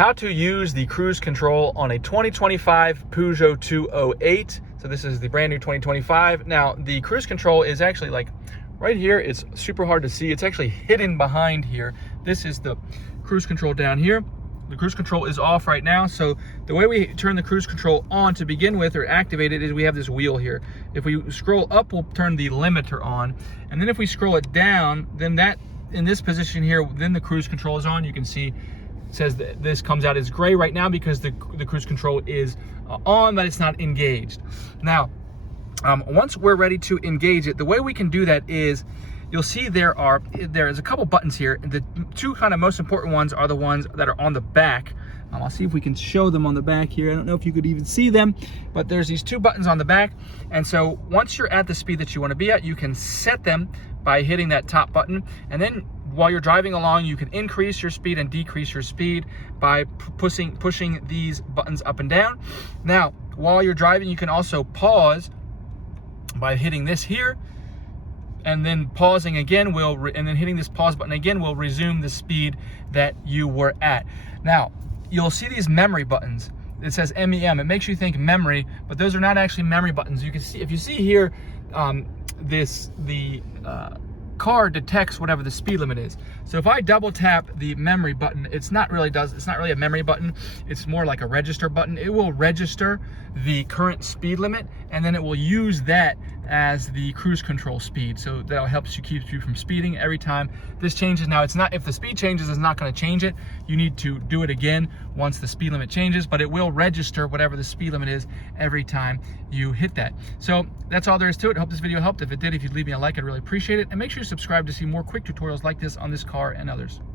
How to use the cruise control on a 2025 Peugeot 208. So this is the brand new 2025. Now the cruise control is actually like right here. It's super hard to see. It's actually hidden behind here. This is the cruise control down here. The cruise control is off right now. So the way we turn the cruise control on to begin with, or activate it, is we have this wheel here. If we scroll up, we'll turn the limiter on. And then if we scroll it down, then that in this position here, then the cruise control is on. You can see it says that this comes out as gray right now because the cruise control is on, but it's not engaged. Now, once we're ready to engage it, the way we can do that is, you'll see there's a couple buttons here. The two kind of most important ones are the ones that are on the back. I'll see if we can show them on the back here. I don't know if you could even see them, but there's these two buttons on the back. And so once you're at the speed that you want to be at, you can set them by hitting that top button. And then while you're driving along, you can increase your speed and decrease your speed by pushing these buttons up and down. Now, while you're driving, you can also pause by hitting this here, and then pausing again and then hitting this pause button again will resume the speed that you were at. Now, you'll see these memory buttons. It says MEM. It makes you think memory, but those are not actually memory buttons. You can see, if you see here, the car detects whatever the speed limit is. So if I double tap the memory button, it's not really a memory button. It's more like a register button. It will register the current speed limit, and then it will use that as the cruise control speed. So that helps you, keeps you from speeding every time this changes. Now, it's not, if the speed changes, it's not going to change it. You need to do it again once the speed limit changes, but it will register whatever the speed limit is every time you hit that. So that's all there is to it. I hope this video helped. If it did, if you'd leave me a like, I'd really appreciate it. And make sure you subscribe to see more quick tutorials like this on this car and others.